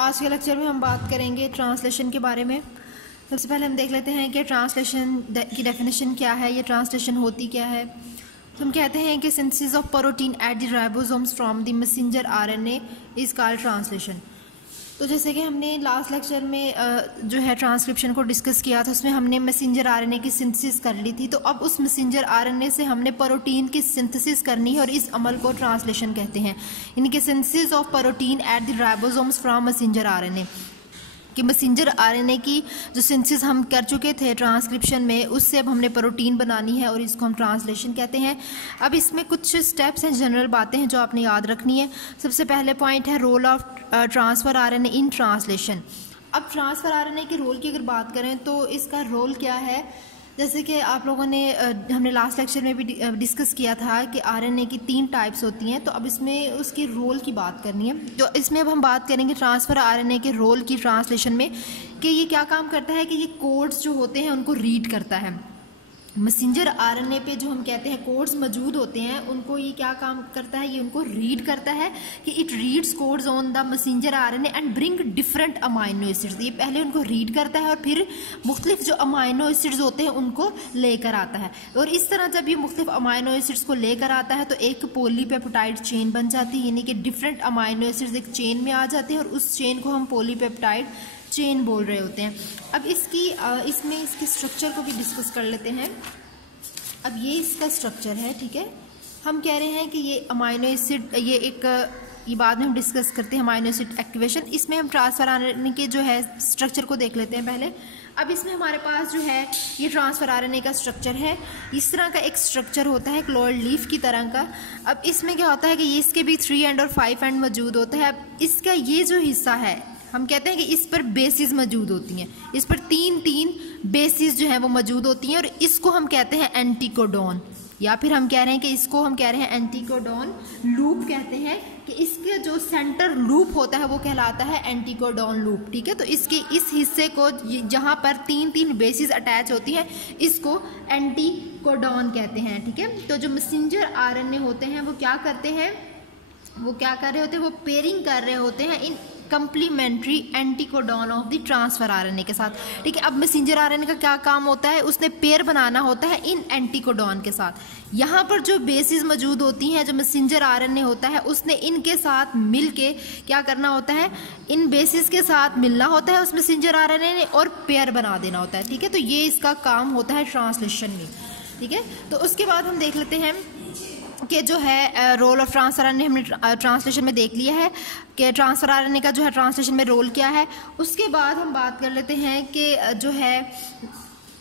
आज के लेक्चर में हम बात करेंगे ट्रांसलेशन के बारे में। सबसे पहले हम देख लेते हैं कि ट्रांसलेशन की डेफिनेशन क्या है, ये ट्रांसलेशन होती क्या है। तो हम कहते हैं कि synthesis of protein at the ribosomes from the messenger RNA is called translation. तो जैसे कि हमने लास्ट लेक्चर में जो है ट्रांसक्रिप्शन को डिस्कस किया था, उसमें हमने मैसेंजर आरएनए की सिंथेसिस कर ली थी। तो अब उस मैसेंजर आरएनए से हमने प्रोटीन की सिंथेसिस करनी है और इस अमल को ट्रांसलेशन कहते हैं। यानी कि synthesis of protein at the ribosomes from messenger RNA, कि मैसेंजर आरएनए की जो सिंथेसिस हम कर चुके थे ट्रांसक्रिप्शन में, उससे अब हमने प्रोटीन बनानी है और इसको हम ट्रांसलेशन कहते हैं। अब इसमें कुछ स्टेप्स हैं, जनरल बातें हैं जो आपने याद रखनी है। सबसे पहले पॉइंट है role of transfer RNA in translation. अब ट्रांसफ़र आरएनए के रोल की अगर बात करें तो इसका रोल क्या है, जैसे कि आप लोगों ने हमने लास्ट लेक्चर में भी डिस्कस किया था कि आरएनए की 3 टाइप्स होती हैं। तो अब इसमें उसके रोल की बात करनी है। तो इसमें अब हम बात करेंगे ट्रांसफ़र आरएनए के रोल की ट्रांसलेशन में, कि ये क्या काम करता है कि ये कोड्स जो होते हैं उनको रीड करता है। मैसेंजर आरएनए पे जो हम कहते हैं कोड्स मौजूद होते हैं, उनको ये क्या काम करता है, ये उनको रीड करता है कि it reads codes on the messenger RNA and bring different amino acids. ये पहले उनको रीड करता है और फिर मुख्तलिफ जो अमाइनो एसिड्स होते हैं उनको लेकर आता है। और इस तरह जब ये मुख्तलिफ अमाइनो एसिड्स को लेकर आता है तो एक पॉलीपेप्टाइड चेन बन जाती है, यानी कि डिफरेंट अमाइनो एसिड्स एक चेन में आ जाते हैं और उस चेन को हम पॉलीपेप्टाइड चेन बोल रहे होते हैं। अब इसमें इसके स्ट्रक्चर को भी डिस्कस कर लेते हैं। अब ये इसका स्ट्रक्चर है, ठीक है। हम कह रहे हैं कि ये अमाइनो एसिड, ये बाद में हम डिस्कस करते हैं अमाइनो एसिड एक्टिवेशन। इसमें हम ट्रांसफ़र आरएनए के जो है स्ट्रक्चर को देख लेते हैं पहले। अब इसमें हमारे पास जो है ये ट्रांसफ़र आरएनए का स्ट्रक्चर है। इस तरह का एक स्ट्रक्चर होता है क्लोइड लीफ की तरह का। अब इसमें क्या होता है कि ये इसके भी 3 एंड और 5 एंड मौजूद होता है। अब इसका ये जो हिस्सा है, हम कहते हैं कि इस पर बेसिस मौजूद होती हैं, इस पर 3 बेसिस जो हैं वो मौजूद होती हैं और इसको हम कहते हैं एंटीकोडॉन, या फिर हम कह रहे हैं कि इसको हम कह रहे हैं एंटीकोडॉन लूप कहते हैं, कि इसके जो सेंटर लूप होता है वो कहलाता है एंटीकोडॉन लूप, ठीक है। तो इसके इस हिस्से को जहाँ पर 3 बेसिस अटैच होती हैं इसको एंटीकोडॉन कहते हैं, ठीक है। तो जो मैसेंजर आरएनए होते हैं वो क्या करते हैं, वो क्या कर रहे होते हैं, वो पेयरिंग कर रहे होते हैं इन complementary anticodon of the transfer RNA के साथ, ठीक है। अब मैसेंजर आरएनए का क्या काम होता है, उसने पेयर बनाना होता है इन एंटीकोडॉन के साथ। यहाँ पर जो बेसिस मौजूद होती हैं, जो मैसेंजर आरएनए होता है उसने इनके साथ मिल के क्या करना होता है, इन बेसिस के साथ मिलना होता है उस मैसेंजर आरएनए ने और पेयर बना देना होता है, ठीक है। तो ये इसका काम होता है ट्रांसलेशन में, ठीक है। तो उसके बाद हम देख लेते हैं कि जो है रोल ऑफ ट्रांसफ़र आरएनए हमने ट्रांसलेशन में देख लिया है कि ट्रांसफ़र आरएनए का जो है ट्रांसलेशन में रोल क्या है। उसके बाद हम बात कर लेते हैं कि जो है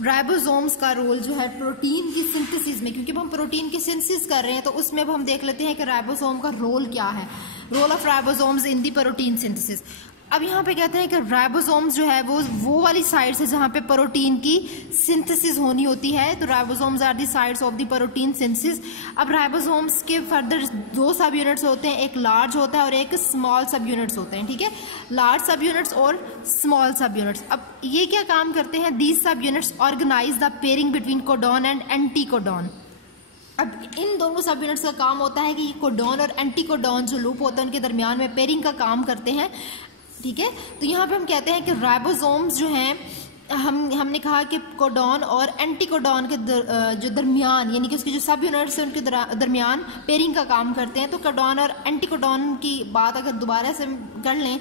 राइबोसोम्स का रोल जो है प्रोटीन की सिंथेसिस में, क्योंकि हम प्रोटीन की सिंथेसिस कर रहे हैं तो उसमें अब हम देख लेते हैं कि राइबोसोम का रोल क्या है, role of ribosomes in the protein synthesis. अब यहाँ पे कहते हैं कि राइबोसोम्स जो है वो वाली साइड्स है जहाँ पे प्रोटीन की सिंथेसिस होनी होती है। तो ribosomes are the sites of the protein synthesis. अब राइबोसोम्स के फर्दर 2 सब यूनिट्स होते हैं, एक लार्ज होता है और एक स्मॉल सब यूनिट्स होते हैं, ठीक है। लार्ज सब यूनिट्स और स्मॉल सब यूनिट्स। अब ये क्या काम करते हैं, these subunits organise the pairing between codon and anticodon. अब इन दोनों सब यूनिट्स का काम होता है कि कोडॉन और एंटीकोडॉन जो लूप होता है उनके दरमियान में पेयरिंग का काम करते हैं, ठीक है। तो यहाँ पे हम कहते हैं कि राइबोसोम्स जो हैं, हमने कहा कि कोडॉन और एंटीकोडॉन के जो दरमियान, यानी कि उसके जो सब यूनिट्स हैं उनके दरमियान पेयरिंग का काम करते हैं। तो कोडॉन और एंटीकोडॉन की बात अगर दोबारा से कर लें,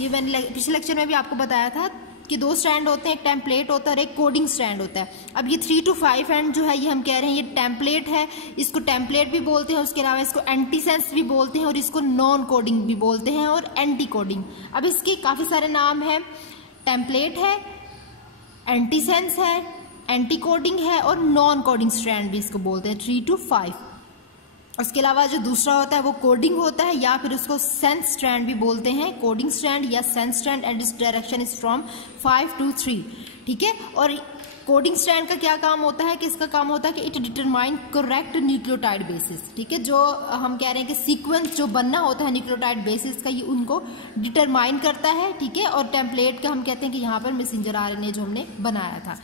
ये मैंने पिछले लेक्चर में भी आपको बताया था कि 2 स्ट्रैंड होते हैं, एक टेम्पलेट होता है और एक कोडिंग स्ट्रैंड होता है। अब ये 3 to 5 एंड जो है ये हम कह रहे हैं ये टेम्पलेट है, इसको टेम्पलेट भी बोलते हैं, उसके अलावा इसको एंटीसेंस भी बोलते हैं और इसको नॉन कोडिंग भी बोलते हैं और एंटी कोडिंग। अब इसके काफ़ी सारे नाम हैं, टेम्पलेट है, एंटीसेंस है, एंटी कोडिंग है और नॉन कोडिंग स्ट्रैंड भी इसको बोलते हैं, 3 to 5। उसके अलावा जो दूसरा होता है वो कोडिंग होता है, या फिर उसको सेंस स्ट्रैंड भी बोलते हैं, कोडिंग स्ट्रैंड या सेंस स्ट्रैंड, एंड इस डायरेक्शन इज फ्रॉम 5 to 3, ठीक है। और कोडिंग स्ट्रैंड का क्या काम होता है, कि इसका काम होता है कि it determine correct nucleotide basis, ठीक है। जो हम कह रहे हैं कि सीक्वेंस जो बनना होता है न्यूक्लियोटाइड बेसिस का, ये उनको डिटरमाइन करता है, ठीक है। और टेम्पलेट का हम कहते हैं कि यहाँ पर मैसेंजर आरएनए जो हमने बनाया था,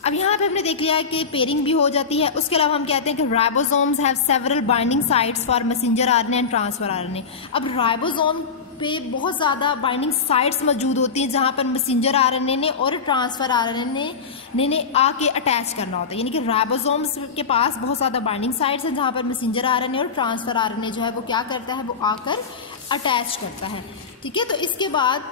अब यहाँ पे हमने देख लिया है कि पेयरिंग भी हो जाती है। उसके अलावा हम कहते हैं कि ribosomes have several binding sites for messenger RNA and transfer RNA. अब राइबोसोम पे बहुत ज़्यादा बाइंडिंग साइट्स मौजूद होती हैं जहाँ पर मैसेंजर आरएनए ने और ट्रांसफर आरएनए ने आके अटैच करना होता है, यानी कि राइबोसोम्स के पास बहुत ज़्यादा बाइंडिंग साइट्स हैं जहाँ पर मैसेंजर आरएनए और ट्रांसफर आरएनए जो है वो क्या करता है, वो आकर अटैच करता है। ठीक है, तो इसके बाद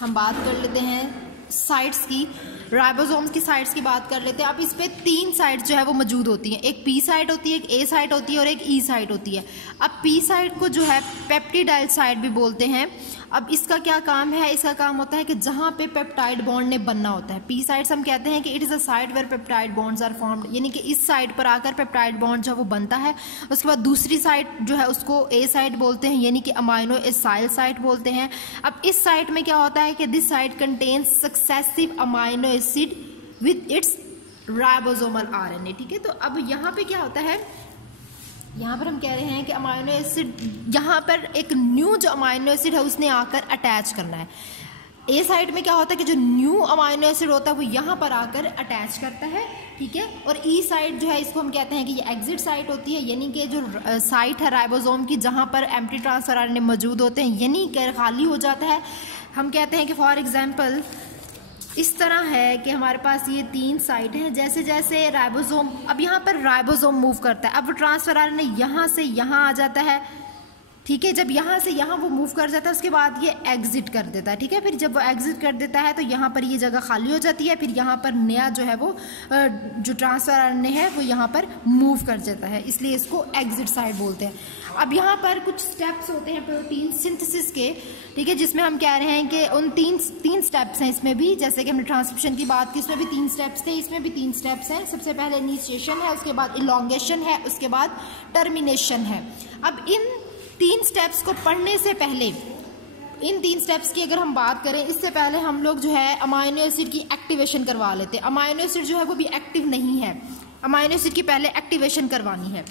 हम बात कर लेते हैं साइट्स की, राइबोसोम्स की साइट्स की बात कर लेते हैं। अब इस पे 3 साइट्स जो है वो मौजूद होती हैं, एक पी साइट होती है, एक ए साइट होती है और एक ई साइट होती है। अब पी साइट को जो है पेप्टिडाइल साइट भी बोलते हैं। अब इसका क्या काम है, इसका काम होता है कि जहाँ पे पेप्टाइड बॉन्ड ने बनना होता है। पी साइट्स हम कहते हैं कि it is a site where peptide bonds are formed, यानी कि इस साइट पर आकर पेप्टाइड बॉन्ड जो है वो बनता है। उसके बाद दूसरी साइट जो है उसको ए साइट बोलते हैं, यानी कि अमाइनो एसाइल साइट बोलते हैं। अब इस साइट में क्या होता है कि this site contains successive amino acid with its ribosomal RNA. ठीक है, तो अब यहाँ पे क्या होता है, यहाँ पर हम कह रहे हैं कि अमाइनो एसिड, यहाँ पर एक न्यू जो अमाइनो एसिड है उसने आकर अटैच करना है। ए साइड में क्या होता है कि जो न्यू अमाइनो एसिड होता है वो यहाँ पर आकर अटैच करता है। ठीक है, और ई साइड जो है इसको हम कहते हैं कि ये एग्जिट साइट होती है, यानी कि जो साइट है राइबोसोम की जहाँ पर एम्प्टी ट्रांसफर आरएनए मौजूद होते हैं, यानी कि खाली हो जाता है। हम कहते हैं कि फॉर एग्जाम्पल इस तरह है कि हमारे पास ये 3 साइट हैं, जैसे जैसे राइबोसोम, अब यहाँ पर राइबोसोम मूव करता है, अब वो ट्रांसफर आरएनए यहाँ से यहाँ आ जाता है। ठीक है, जब यहाँ से यहाँ वो मूव कर जाता है उसके बाद ये एग्जिट कर देता है। ठीक है, फिर जब वो एग्जिट कर देता है तो यहाँ पर ये जगह खाली हो जाती है, फिर यहाँ पर नया जो है वो जो ट्रांसफर आरएनए है वो यहाँ पर मूव कर जाता है, इसलिए इसको एग्जिट साइट बोलते हैं। अब यहाँ पर कुछ स्टेप्स होते हैं प्रोटीन सिंथेसिस के, ठीक है, जिसमें हम कह रहे हैं कि उन तीन स्टेप्स हैं इसमें भी, जैसे कि हमने ट्रांसक्रिप्शन की बात की उसमें भी 3 स्टेप्स थे, इसमें भी 3 स्टेप्स हैं। सबसे पहले इनिशिएशन है, उसके बाद इलॉन्गेशन है, उसके बाद टर्मिनेशन है। अब इन 3 स्टेप्स को पढ़ने से पहले, इन 3 स्टेप्स की अगर हम बात करें, इससे पहले हम लोग जो है अमाइनो एसिड की एक्टिवेशन करवा लेते हैं। अमाइनो एसिड जो है वो भी एक्टिव नहीं है, अमाइनो एसिड की पहले एक्टिवेशन करवानी है।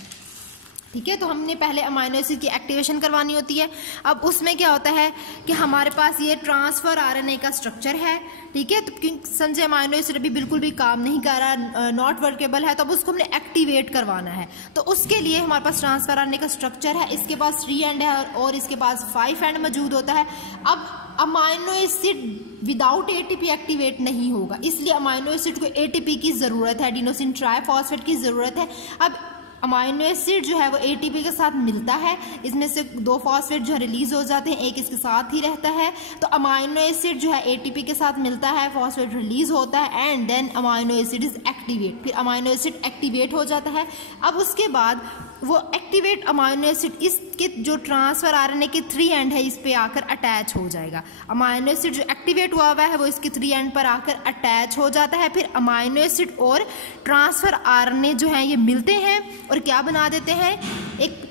ठीक है, तो हमने पहले अमाइनो एसिड की एक्टिवेशन करवानी होती है। अब उसमें क्या होता है कि हमारे पास ये ट्रांसफर आरएनए का स्ट्रक्चर है। ठीक है, तो समझे अमाइनो एसिड अभी बिल्कुल भी काम नहीं कर रहा, नॉट वर्केबल है, तो अब उसको हमने एक्टिवेट करवाना है। तो उसके लिए हमारे पास ट्रांसफर आरएनए का स्ट्रक्चर है, इसके पास 3 एंड है और इसके पास 5 एंड मौजूद होता है। अब amino acid without ATP activate नहीं होगा, इसलिए अमाइनो एसिड को एटीपी की ज़रूरत है, एडिनोसिन ट्राइफॉस्फेट की ज़रूरत है। अब अमाइनो एसिड जो है वो एटीपी के साथ मिलता है, इसमें से 2 फॉस्फेट जो है रिलीज हो जाते हैं, एक इसके साथ ही रहता है। तो अमाइनो एसिड जो है एटीपी के साथ मिलता है, फॉस्फेट रिलीज होता है and then amino acid is activate, फिर अमाइनो एसिड एक्टिवेट हो जाता है। अब उसके बाद वो एक्टिवेट अमाइनो एसिड इसके जो ट्रांसफर आरएनए के 3 एंड है इस पे आकर अटैच हो जाएगा। अमाइनो एसिड जो एक्टिवेट हुआ है वो इसके 3 एंड पर आकर अटैच हो जाता है, फिर अमाइनो एसिड और ट्रांसफर आरएनए जो है ये मिलते हैं और क्या बना देते हैं, एक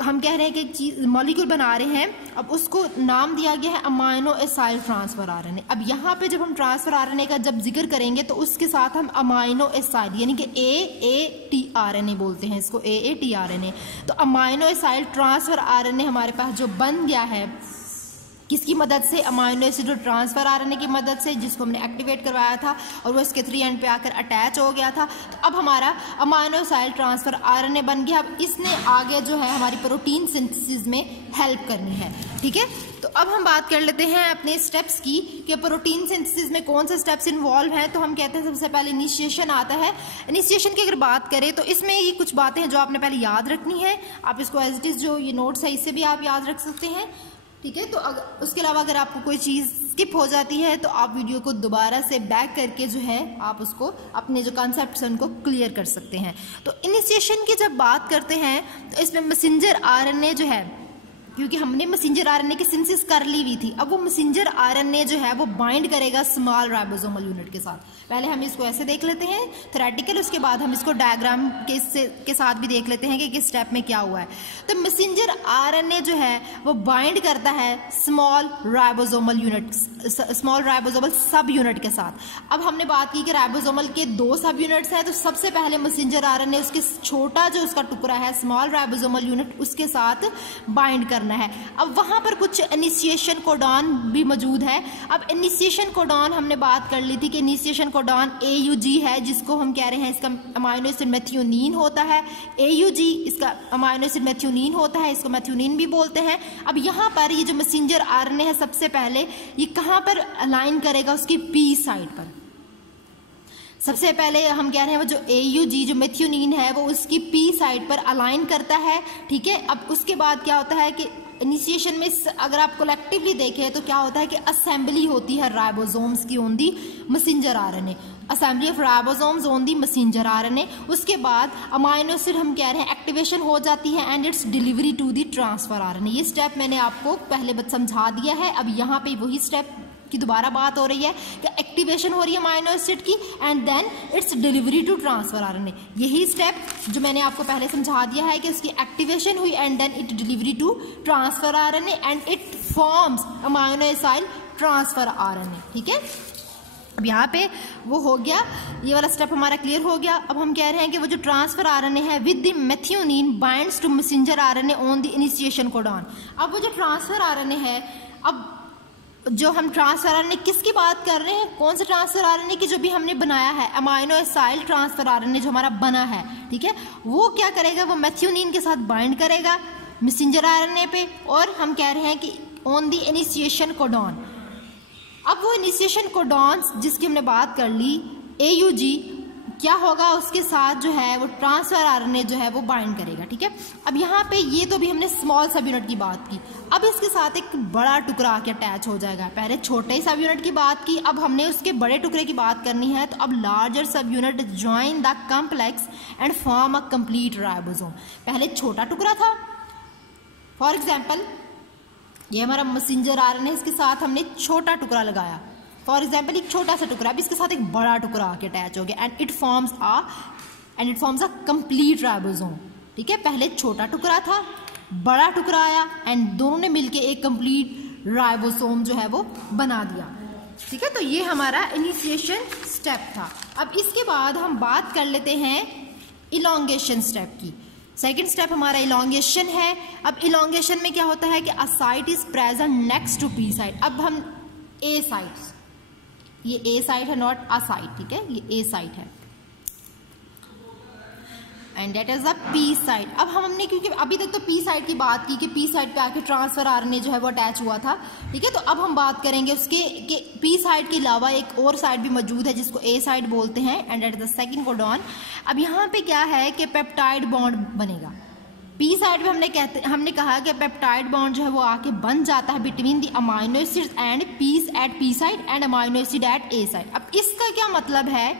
हम कह रहे हैं कि एक चीज मॉलिक्यूल बना रहे हैं। अब उसको नाम दिया गया है अमाइनो एसाइल ट्रांसफर आरएनए। अब यहाँ पे जब हम ट्रांसफर आरएनए का जब जिक्र करेंगे तो उसके साथ हम अमाइनो एसाइल यानी कि AAT आरएनए बोलते हैं इसको, AAT आरएनए। तो अमाइनो एसाइल ट्रांसफर आरएनए हमारे पास जो बन गया है किसकी मदद से, अमाइनो एसिड और ट्रांसफर आरएनए की मदद से, जिसको हमने एक्टिवेट करवाया था और वो इसके 3 एंड पे आकर अटैच हो गया था। तो अब हमारा अमाइनो एसाइल ट्रांसफर आरएनए बन गया। अब इसने आगे जो है हमारी प्रोटीन सिंथेसिस में हेल्प करनी है। ठीक है, तो अब हम बात कर लेते हैं अपने स्टेप्स की कि प्रोटीन सिंथेसिस में कौन से स्टेप्स इन्वॉल्व हैं। तो हम कहते हैं सबसे पहले इनिशिएशन आता है। इनिशिएशन की अगर बात करें तो इसमें ये कुछ बातें हैं जो आपने पहले याद रखनी है। आप इसको एज इट इज जो ये नोट्स है इससे भी आप याद रख सकते हैं। ठीक है, तो उसके अलावा अगर आपको कोई चीज़ स्किप हो जाती है तो आप वीडियो को दोबारा से बैक करके जो है आप उसको अपने जो कॉन्सेप्ट्स हैं उनको क्लियर कर सकते हैं। तो इनिशिएशन की जब बात करते हैं तो इसमें मैसेंजर आरएनए जो है, क्योंकि हमने मैसेंजर आरएनए की सिंथेसिस कर ली हुई थी, अब वो मैसेंजर आरएनए जो है वो बाइंड करेगा स्मॉल राइबोसोमल यूनिट के साथ। पहले हम इसको ऐसे देख लेते हैं थ्योरेटिकल, उसके बाद हम इसको डायग्राम के साथ भी देख लेते हैं कि किस स्टेप में क्या हुआ है। तो मैसेंजर आरएनए जो है वो बाइंड करता है small ribosomal unit, small ribosomal सब यूनिट के साथ। अब हमने बात की कि राइबोसोमल के 2 सब यूनिट्स हैं, तो सबसे पहले मैसेंजर आरएनए उसके छोटा जो उसका टुकड़ा है स्मॉल राइबोसोमल यूनिट उसके साथ बाइंड करना करना है। अब वहाँ पर कुछ इनिशिएशन कोडॉन भी मौजूद है। अब इनिशिएशन कोडॉन हमने बात कर ली थी कि इनिशिएशन कोडॉन AUG है, जिसको हम कह रहे हैं इसका अमाइनो एसिड मेथियोनीन होता है। AUG इसका अमाइनो एसिड मेथियोनीन होता है, इसको मेथियोनीन भी बोलते हैं। अब यहाँ पर ये जो मैसेंजर RNA है सबसे पहले ये कहाँ पर अलाइन करेगा, उसकी P साइड पर। सबसे पहले हम कह रहे हैं वो जो AUG जो मेथियोनीन है वो उसकी P साइड पर अलाइन करता है, ठीक है। अब उसके बाद क्या होता है कि इनिशिएशन में अगर आप कलेक्टिवली देखें तो क्या होता है कि असेंबली होती है राइबोसोम्स की on the messenger RNA, assembly of ribosomes on the messenger RNA। उसके बाद अमाइनो एसिड हम कह रहे हैं एक्टिवेशन हो जाती है and its delivery to the transfer RNA। ये स्टेप मैंने आपको पहले समझा दिया है। अब यहाँ पे वही स्टेप की दोबारा बात हो रही है कि एक्टिवेशन हो रही है अमाइनो एसिड की and then its delivery to transfer RNA। यही स्टेप जो मैंने आपको पहले समझा दिया है कि उसकी एक्टिवेशन हुई and then it delivery to transfer RNA and it forms amino acid transfer RNA, ठीक है। अब यहाँ पे वो हो गया, ये वाला स्टेप हमारा क्लियर हो गया। अब हम कह रहे हैं कि वो जो ट्रांसफर RNA है with the methionine binds to messenger RNA on the initiation codon. अब वो जो ट्रांसफर RNA है, अब जो हम ट्रांसफर RNA किसकी बात कर रहे हैं, कौन सा ट्रांसफर RNA की जो भी हमने बनाया है अमाइनो एसिड ट्रांसफर RNA जो हमारा बना है, ठीक है, वो क्या करेगा, वो मेथियोनीन के साथ बाइंड करेगा मैसेंजर RNA पे और हम कह रहे हैं कि ऑन द इनिशिएशन कोडॉन। अब वो इनिशिएशन कोडॉन जिसकी हमने बात कर ली AUG, क्या होगा उसके साथ जो है वो ट्रांसफर RNA जो है वो बाइंड करेगा, ठीक है। अब यहाँ पे ये तो भी हमने स्मॉल सब यूनिट की बात की, अब इसके साथ एक बड़ा टुकड़ा आके अटैच हो जाएगा। पहले छोटे ही सब यूनिट की बात की, अब हमने उसके बड़े टुकड़े की बात करनी है। तो अब लार्जर सब unit join the complex and form a complete ribosome. पहले छोटा टुकड़ा था, फॉर एग्जाम्पल ये हमारा मैसेंजर RNA, इसके साथ हमने छोटा टुकड़ा लगाया, फॉर एग्जाम्पल एक छोटा सा टुकड़ा, अब इसके साथ एक बड़ा टुकड़ा आके अटैच हो गया and it forms a complete ribosome, ठीक है। पहले छोटा टुकड़ा था, बड़ा टुकड़ा आया एंड दोनों ने मिलके एक कंप्लीट राइबोसोम जो है वो बना दिया, ठीक है। तो ये हमारा इनिशिएशन स्टेप था। अब इसके बाद हम बात कर लेते हैं इलॉन्गेशन स्टेप की। सेकेंड स्टेप हमारा इलॉन्गेशन है। अब इलॉन्गेशन में क्या होता है कि A site is present next to P site. अब हम A साइट, ये A साइट है, नॉट अ साइट, ठीक है, ये A साइट है and that is the P site. अब हमने क्योंकि अभी तक तो P साइट की बात की कि P साइट पे आके ट्रांसफर RNA जो है वो अटैच हुआ था, ठीक है। तो अब हम बात करेंगे उसके कि P साइट के अलावा एक और साइट भी मौजूद है जिसको A साइट बोलते हैं and that is the second codon. अब यहाँ पे क्या है कि पेप्टाइड बॉन्ड बनेगा P साइड पे। हमने कहा कि पेप्टाइड बॉन्ड जो है वो आके बन जाता है between the amino acids and piece at P site and amino acid at A site. अब इसका क्या मतलब है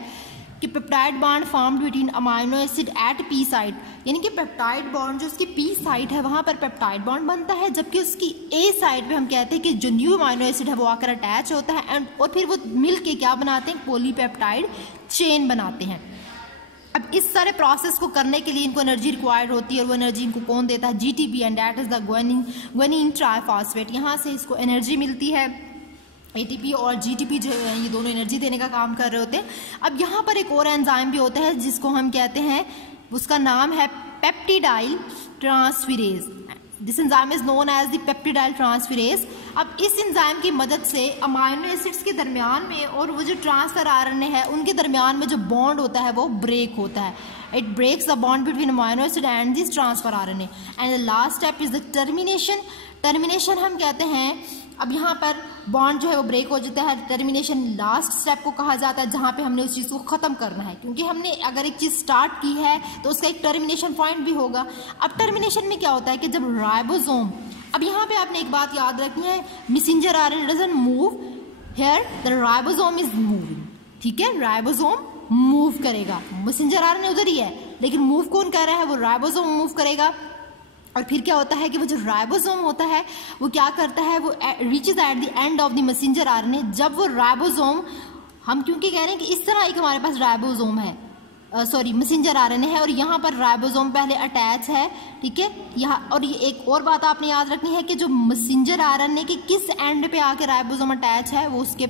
कि peptide bond formed between amino acid at P site, यानी कि पेप्टाइड बॉन्ड जो उसकी P साइड है वहां पर पेप्टाइड बॉन्ड बनता है, जबकि उसकी A साइड पे हम कहते हैं कि जो न्यू अमाइनो एसिड है वो आकर अटैच होता है एंड और फिर वो मिल के क्या बनाते हैं, पॉलीपेप्टाइड चेन बनाते हैं। अब इस सारे प्रोसेस को करने के लिए इनको एनर्जी रिक्वायर्ड होती है और वो एनर्जी इनको कौन देता है, GTP and that is the guanine triphosphate. यहाँ से इसको एनर्जी मिलती है, ATP और GTP जो है ये दोनों एनर्जी देने का काम कर रहे होते हैं। अब यहाँ पर एक और एंजाइम भी होता है जिसको हम कहते हैं, उसका नाम है peptidyl transferase. This enzyme is known as the peptidyl transferase. अब इस एंजाइम की मदद से अमाइनो एसिड्स के दरमियान में और वो जो ट्रांसफर RNA है उनके दरमियान में जो बॉन्ड होता है वो ब्रेक होता है। It breaks the bond between amino acid and this transfer RNA and the last step is the termination. Termination हम कहते हैं, अब यहाँ पर बॉन्ड जो है वो ब्रेक हो जाता है। टर्मिनेशन लास्ट स्टेप को कहा जाता है जहाँ पे हमने उस चीज़ को ख़त्म करना है, क्योंकि हमने अगर एक चीज़ स्टार्ट की है तो उसका एक टर्मिनेशन पॉइंट भी होगा। अब टर्मिनेशन में क्या होता है कि जब राइबोसोम, अब यहाँ पे आपने एक बात याद रखनी है, messenger RNA doesn't move here, the ribosome is moving, ठीक है। राइबोसोम मूव करेगा, मैसेंजर RNA उधर ही है, लेकिन मूव कौन कर रहा है, वो राइबोसोम मूव करेगा। और फिर क्या होता है कि वो जो राइबोसोम होता है वो क्या करता है, वो reaches at the end of the messenger RNA। जब वो राइबोसोम, हम क्योंकि कह रहे हैं कि इस तरह एक हमारे पास राइबोसोम है, मैसेंजर RNA है और यहाँ पर राइबोसोम पहले अटैच है, ठीक है। यहाँ और ये एक और बात आपने याद रखनी है कि जो मैसेंजर RNA के किस एंड पे आके राइबोसोम अटैच है वो उसके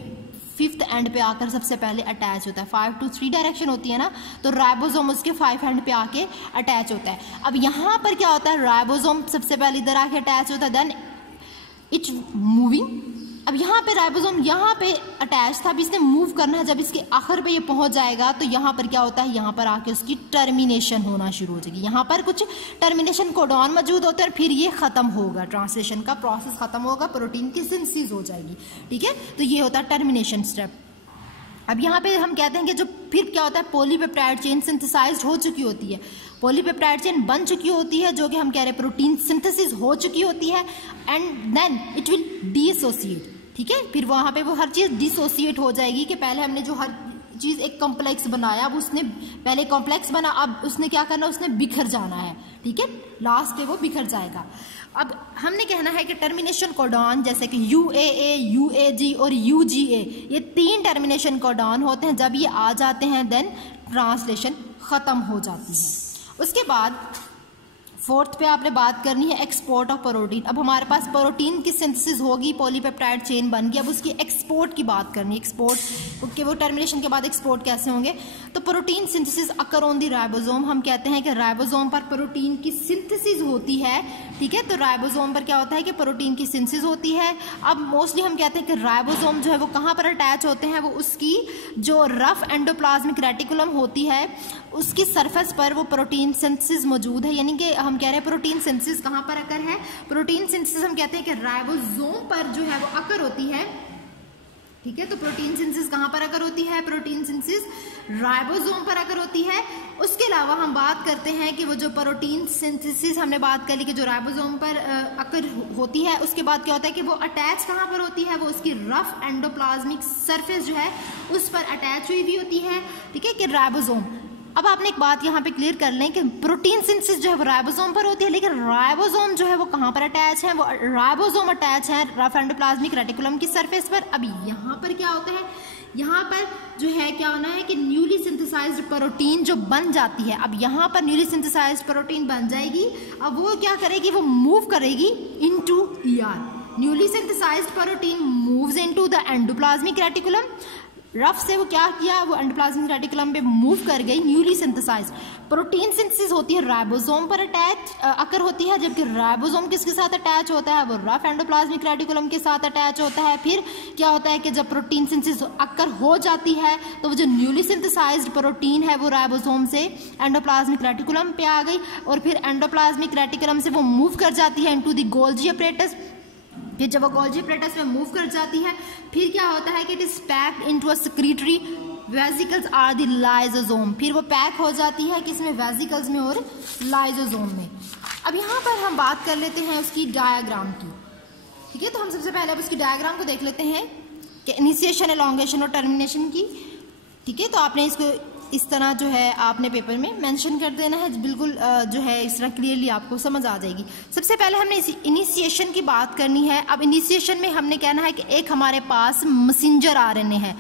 5th एंड पे आकर सबसे पहले अटैच होता है। 5 to 3 डायरेक्शन होती है ना, तो राइबोसोम उसके 5 एंड पे आके अटैच होता है। अब यहाँ पर क्या होता है, राइबोसोम सबसे पहले इधर आके अटैच होता है, देन इट्स मूविंग। अब यहाँ पे राइबोसोम यहाँ पे अटैच था, अब इसने मूव करना है, जब इसके आखिर पे ये पहुंच जाएगा तो यहाँ पर क्या होता है, यहाँ पर आके उसकी टर्मिनेशन होना शुरू हो जाएगी। यहाँ पर कुछ टर्मिनेशन कोडॉन मौजूद होते हैं और फिर ये खत्म होगा, ट्रांसलेशन का प्रोसेस खत्म होगा, प्रोटीन की सिंथेसिस हो जाएगी। ठीक है, तो ये होता है टर्मिनेशन स्टेप। अब यहाँ पे हम कहते हैं कि जो फिर क्या होता है, पॉलीपेप्टाइड चेन सिंथेसाइज्ड हो चुकी होती है, पॉलीपेप्टाइड चेन बन चुकी होती है, जो कि हम कह रहे हैं प्रोटीन सिंथेसिस हो चुकी होती है, and then it will dissociate. ठीक है, फिर वहाँ पे वो हर चीज़ डिसोसिएट हो जाएगी कि पहले हमने जो हर चीज़ एक कॉम्प्लेक्स बनाया, अब उसने पहले कॉम्प्लेक्स बना, अब उसने क्या करना, उसने बिखर जाना है। ठीक है, लास्ट पे वो बिखर जाएगा। अब हमने कहना है कि टर्मिनेशन कोडॉन जैसे कि UAA, UAG और UGA, ये 3 टर्मिनेशन कोडॉन होते हैं। जब ये आ जाते हैं देन ट्रांसलेशन ख़त्म हो जाती है। उसके बाद 4th पे आपने बात करनी है एक्सपोर्ट ऑफ प्रोटीन। अब हमारे पास प्रोटीन की सिंथेसिस होगी, पॉलीपेप्टाइड चेन बन गई, अब उसकी एक्सपोर्ट की बात करनी है। एक्सपोर्ट के वो टर्मिनेशन के बाद एक्सपोर्ट कैसे होंगे, तो protein synthesis occur on the ribosome. हम कहते हैं कि राइबोसोम पर प्रोटीन की सिंथेसिस होती है। ठीक है, तो राइबोसोम पर क्या होता है कि प्रोटीन की सिंथेसिस होती है। अब मोस्टली हम कहते हैं कि राइबोसोम जो है वो कहाँ पर अटैच होते हैं, वो उसकी जो रफ एंडोप्लाज्मिक रेटिकुलम होती है उसकी सरफेस पर वो प्रोटीन सिंथेसिस मौजूद है। यानी कि हम कह रहे हैं प्रोटीन सिंथेसिस कहाँ पर अकर है, प्रोटीन सिंथेसिस हम कहते हैं कि राइबोसोम पर जो है वो अकर होती है। ठीक है, तो प्रोटीन सिंथेसिस कहाँ पर अकर होती है, प्रोटीन सिंथेसिस राइबोसोम पर अकर होती है। उसके अलावा हम बात करते हैं कि वो जो प्रोटीन सिंथेसिस हमने बात कर ली कि जो राइबोसोम पर अकर होती है, उसके बाद क्या होता है कि वो अटैच कहाँ पर होती है, वो उसकी रफ एंडोप्लाज्मिक सरफेस जो है उस पर अटैच हुई भी होती है। ठीक है, कि राइबोसोम। अब आपने एक बात यहाँ पे क्लियर कर लें कि प्रोटीन सिंथेसिस जो है वो राइबोसोम पर होती है, लेकिन राइबोसोम जो है वो कहाँ पर अटैच है, वो राइबोसोम अटैच है रफ एंडोप्लाज्मिक रेटिकुलम की सरफेस पर। अब यहाँ पर क्या होता है, यहाँ पर जो है क्या होना है कि न्यूली सिंथेसाइज्ड प्रोटीन जो बन जाती है। अब यहाँ पर न्यूली सिंथेसाइज्ड प्रोटीन बन जाएगी, अब वो क्या करेगी, वो मूव करेगी into ER। Newly synthesised protein moves into the endoplasmic reticulum. Rough से वो क्या किया, वो एंडोप्लाज्मिक रेटिकुलम पे मूव कर गई। न्यूली सिंथेसाइज्ड प्रोटीन सिंथेसिस होती है राइबोसोम पर अकर होती है, जबकि राइबोसोम किसके साथ अटैच होता है, वो रफ एंडोप्लाज्मिक रेटिकुलम के साथ अटैच होता है। फिर क्या होता है कि जब प्रोटीन सिंथेसिस अकर हो जाती है तो वो जो न्यूली सिंथेसाइज्ड प्रोटीन है वो राइबोसोम से एंडोप्लाज्मिक रेटिकुलम पे आ गई, और फिर एंडोप्लाज्मिक रेटिकुलम से वो मूव कर जाती है इनटू द गोल्जी अपरेटस। फिर जब वो गोल्जी अपरेटस में मूव कर जाती है, फिर क्या होता है कि it is packed into a secretory vesicles or the lysosome. फिर वो पैक हो जाती है किसमें, वेसिकल्स में और लाइसोसोम में। अब यहाँ पर हम बात कर लेते हैं उसकी डायग्राम की। ठीक है, तो हम सबसे पहले अब उसकी डायग्राम को देख लेते हैं कि इनिशिएशन, एलोंगेशन और टर्मिनेशन की। ठीक है, तो आपने इसको इस तरह जो है आपने पेपर में मेंशन कर देना है, बिल्कुल जो है इस तरह क्लियरली आपको समझ आ जाएगी। सबसे पहले हमने इस इनिशिएशन की बात करनी है। अब इनिशिएशन में हमने कहना है कि एक हमारे पास मैसेंजर RNA है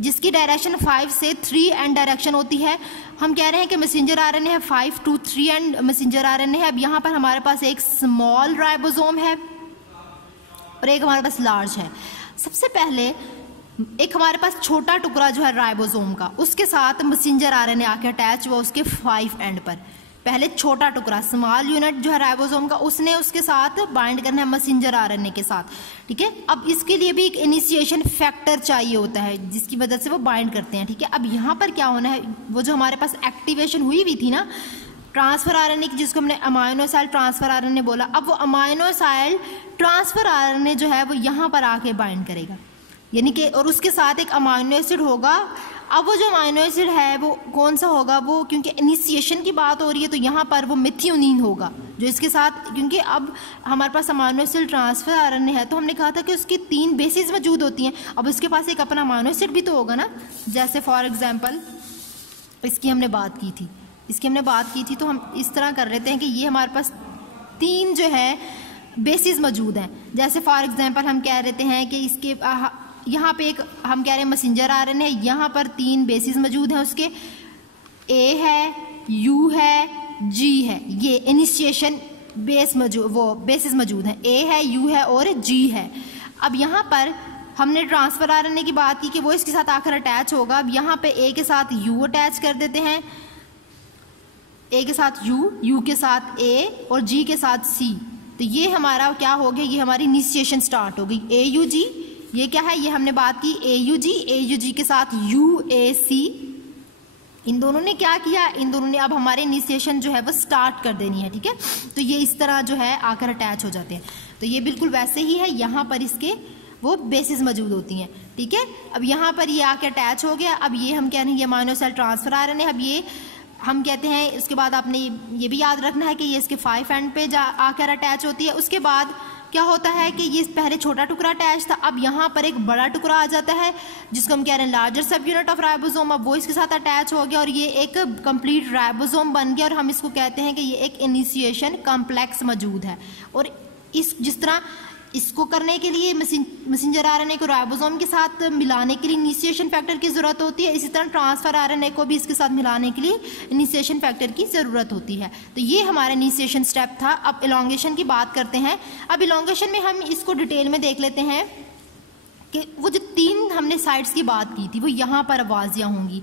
जिसकी डायरेक्शन 5 से 3 एंड डायरेक्शन होती है। हम कह रहे हैं कि मैसेंजर RNA है 5 to 3 एंड मैसेंजर RNA है। अब यहाँ पर हमारे पास एक स्मॉल राइबोसोम है और एक हमारे पास लार्ज है। सबसे पहले एक हमारे पास छोटा टुकड़ा जो है राइबोसोम का, उसके साथ मैसेंजर RNA आके अटैच हुआ उसके 5 एंड पर। पहले छोटा टुकड़ा स्मॉल यूनिट जो है राइबोसोम का, उसने उसके साथ बाइंड करना है मैसेंजर RNA के साथ। ठीक है, अब इसके लिए भी एक इनिशिएशन फैक्टर चाहिए होता है जिसकी वजह से वो बाइंड करते हैं। ठीक है, अब यहाँ पर क्या होना है, वो जो हमारे पास एक्टिवेशन हुई हुई थी ना ट्रांसफर RNA की, जिसको हमने अमाइनोसाइल ट्रांसफर RNA बोला, अब वो अमाइनोसाइल ट्रांसफर RNA जो है वो यहाँ पर आके बाइंड करेगा, यानी कि और उसके साथ एक अमाइनो एसिड होगा। अब वो जो अमाइनो एसिड है वो कौन सा होगा, वो क्योंकि इनिशिएशन की बात हो रही है तो यहाँ पर वो मिथियोनिन होगा जो इसके साथ, क्योंकि अब हमारे पास अमाइनो एसिड ट्रांसफर RNA है तो हमने कहा था कि उसकी 3 बेसिस मौजूद होती हैं। अब उसके पास एक अपना अमाइनो एसिड भी तो होगा ना, जैसे फॉर एग्जांपल इसकी हमने बात की थी तो हम इस तरह कर लेते हैं कि ये हमारे पास 3 जो है बेसिस मौजूद हैं। जैसे फॉर एग्जांपल हम कह देते हैं कि इसके यहाँ पे एक हम कह रहे हैं मैसेंजर RNA है, यहाँ पर 3 बेसिस मौजूद हैं उसके, A है, U है, G है। ये इनिशिएशन बेसिस मौजूद हैं, A है, U है और G है। अब यहाँ पर हमने ट्रांसफर आरएनए की बात की कि वो इसके साथ आकर अटैच होगा। अब यहाँ पे ए के साथ यू अटैच कर देते हैं, ए के साथ यू, यू के साथ ए और जी के साथ सी। तो ये हमारा क्या हो गया, ये हमारी इनिशिएशन स्टार्ट हो गई। ए यू जी, ये क्या है, ये हमने बात की ए यू जी के साथ यू ए सी। इन दोनों ने क्या किया, इन दोनों ने अब हमारे इनिशिएशन जो है वो स्टार्ट कर देनी है, ठीक है। तो ये इस तरह जो है आकर अटैच हो जाते हैं। तो ये बिल्कुल वैसे ही है, यहाँ पर इसके वो बेसिस मौजूद होती हैं, ठीक है। अब यहाँ पर ये आकर अटैच हो गया। अब ये हम कह रहे हैं ये अमीनो एसिड ट्रांसफर आरएनए। अब ये हम कहते हैं, उसके बाद आपने ये भी याद रखना है कि ये इसके 5 एंड पे आकर अटैच होती है। उसके बाद क्या होता है कि ये पहले छोटा टुकड़ा अटैच था, अब यहाँ पर एक बड़ा टुकड़ा आ जाता है जिसको हम कह रहे हैं लार्जर सब यूनिट ऑफ राइबोसोम। अब वो इसके साथ अटैच हो गया और ये एक कंप्लीट राइबोसोम बन गया और हम इसको कहते हैं कि ये एक इनिशिएशन कॉम्प्लेक्स मौजूद है। और इस जिस तरह इसको करने के लिए मैसेंजर आरएनए को राइबोसोम के साथ मिलाने के लिए इनिशिएशन फैक्टर की ज़रूरत होती है, इसी तरह ट्रांसफर आरएनए को भी इसके साथ मिलाने के लिए इनिशिएशन फैक्टर की ज़रूरत होती है। तो ये हमारा इनिशिएशन स्टेप था। अब इलॉन्गेशन की बात करते हैं। अब इलॉन्गेशन में हम इसको डिटेल में देख लेते हैं कि वो जो 3 हमने साइड्स की बात की थी वो यहाँ पर वाजिया होंगी।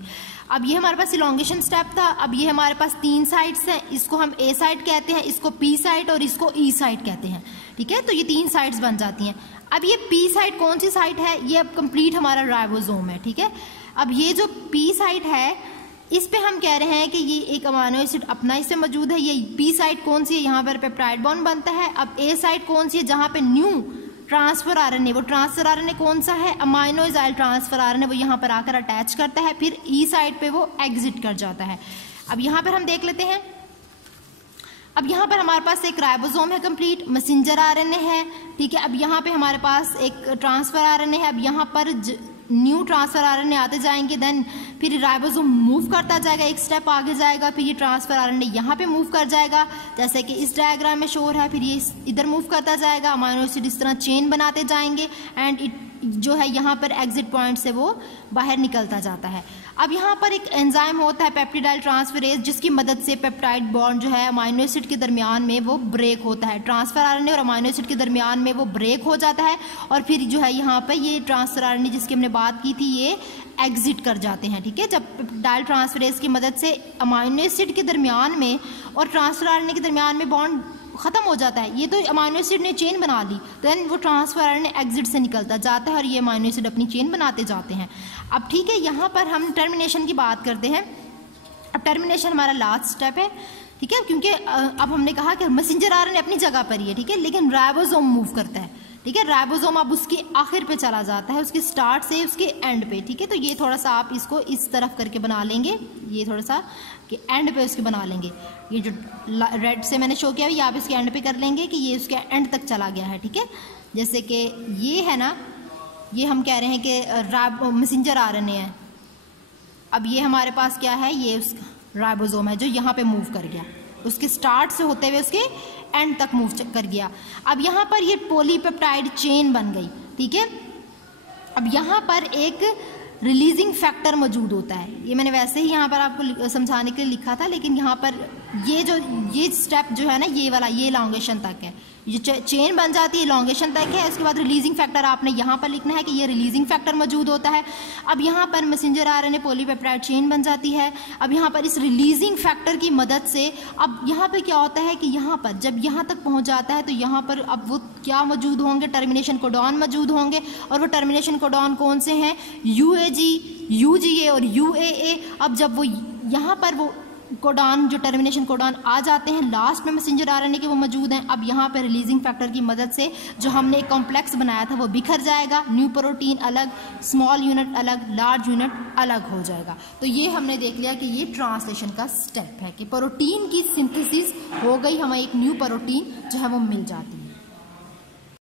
अब ये हमारे पास इलॉन्गेशन स्टेप था। अब ये हमारे पास 3 साइड्स हैं, इसको हम ए साइड कहते हैं, इसको पी साइड और इसको ई साइड कहते हैं, ठीक है। तो ये 3 साइड्स बन जाती हैं। अब ये पी साइड कौन सी साइड है, ये अब कंप्लीट हमारा राइबोसोम है, ठीक है। अब ये जो पी साइड है इस पे हम कह रहे हैं कि ये एक अमीनो एसिड अपना इससे मौजूद है। ये पी साइड कौन सी है, यहाँ पर पेप्टाइड बॉन्ड बनता है। अब ए साइड कौन सी है, जहाँ पे न्यू ट्रांसफर आरएनए, वो ट्रांसफर आरएनए कौन सा है, अमाइनो एजाइल ट्रांसफर आरएनए, वो यहाँ पर आकर अटैच करता है, फिर ई साइड पे वो एग्जिट कर जाता है। अब यहाँ पर हम देख लेते हैं। अब यहाँ पर हमारे पास एक राइबोसोम है कंप्लीट, मैसेंजर आरएनए है, ठीक है। अब यहाँ पे हमारे पास एक ट्रांसफर आरएनए है। अब यहाँ पर न्यू ट्रांसफर आरएनए आते जाएंगे, देन फिर राइबोसोम मूव करता जाएगा, एक स्टेप आगे जाएगा, फिर ये ट्रांसफर आरएनए यहाँ पे मूव कर जाएगा जैसे कि इस डायग्राम में शोर है। फिर ये इधर मूव करता जाएगा, अमीनो एसिड इस तरह चेन बनाते जाएंगे एंड इट जो है यहाँ पर एग्जिट पॉइंट से वो बाहर निकलता जाता है। अब यहाँ पर एक एंजाइम होता है पेप्टिडाइल ट्रांसफरेज, जिसकी मदद से पेप्टाइड बॉन्ड जो है अमीनो एसिड के दरमियान में वो ब्रेक होता है। ट्रांसफर आरएनए और अमीनो एसिड के दरमियान में वो ब्रेक हो जाता है और फिर जो है यहाँ पर ये ट्रांसफर आरएनए जिसकी हमने बात की थी ये एग्जिट कर जाते हैं, ठीक है। जब पेप्टाइल ट्रांसफरेज की मदद से अमीनो एसिड के दरमियान में और ट्रांसफर आरएनए के दरमियान में बॉन्ड ख़त्म हो जाता है, ये तो अमीनो एसिड ने चेन बना ली, देन वो ट्रांसफर आरएनए एग्जिट से निकलता जाता है और ये अमीनो एसिड अपनी चेन बनाते जाते हैं। अब ठीक है, यहाँ पर हम टर्मिनेशन की बात करते हैं। अब टर्मिनेशन हमारा लास्ट स्टेप है, ठीक है, क्योंकि अब हमने कहा कि मैसेंजर आरएनए अपनी जगह पर ही है, ठीक है, लेकिन राइबोसोम मूव करता है, ठीक है। राइबोसोम अब उसके आखिर पे चला जाता है, उसके स्टार्ट से उसके एंड पे, ठीक है। तो ये थोड़ा सा आप इसको इस तरफ करके बना लेंगे, ये थोड़ा सा कि एंड पे उसके बना लेंगे। ये जो रेड से मैंने शो किया है ये आप इसके एंड पे कर लेंगे कि ये उसके एंड तक चला गया है, ठीक है। जैसे कि ये है ना, ये हम कह रहे हैं कि मैसेंजर आरएनए है। अब ये हमारे पास क्या है, ये उसका राइबोसोम है जो यहाँ पे मूव कर गया, उसके स्टार्ट से होते हुए उसके एंड तक मूव कर गया। अब यहाँ पर ये पॉलीपेप्टाइड चेन बन गई, ठीक है। अब यहाँ पर एक रिलीजिंग फैक्टर मौजूद होता है, ये मैंने वैसे ही यहाँ पर आपको समझाने के लिए लिखा था, लेकिन यहाँ पर ये स्टेप जो है ना, ये वाला ये इलॉन्गेशन तक है, ये चेन बन जाती है इलॉन्गेशन तक है। उसके बाद रिलीजिंग फैक्टर आपने यहाँ पर लिखना है कि ये रिलीजिंग फैक्टर मौजूद होता है। अब यहाँ पर मैसेंजर आरएनए पॉलीपेप्टाइड चेन बन जाती है। अब यहाँ पर इस रिलीजिंग फैक्टर की मदद से अब यहाँ पे क्या होता है कि यहाँ पर जब यहाँ तक पहुँच जाता है तो यहाँ पर अब वो क्या मौजूद होंगे, टर्मिनेशन कोडॉन मौजूद होंगे। और वो टर्मिनेशन कोडॉन कौन से हैं, UAG, UGA और UAA। अब जब वो यहाँ पर वो कोडॉन जो टर्मिनेशन कोडॉन आ जाते हैं लास्ट में मैसेंजर आरएनए के वो मौजूद हैं। अब यहाँ पर रिलीजिंग फैक्टर की मदद से जो हमने एक कॉम्प्लेक्स बनाया था वो बिखर जाएगा, न्यू प्रोटीन अलग, स्मॉल यूनिट अलग, लार्ज यूनिट अलग हो जाएगा। तो ये हमने देख लिया कि ये ट्रांसलेशन का स्टेप है कि प्रोटीन की सिंथेसिस हो गई, हमें एक न्यू प्रोटीन जो है वो मिल जाती है।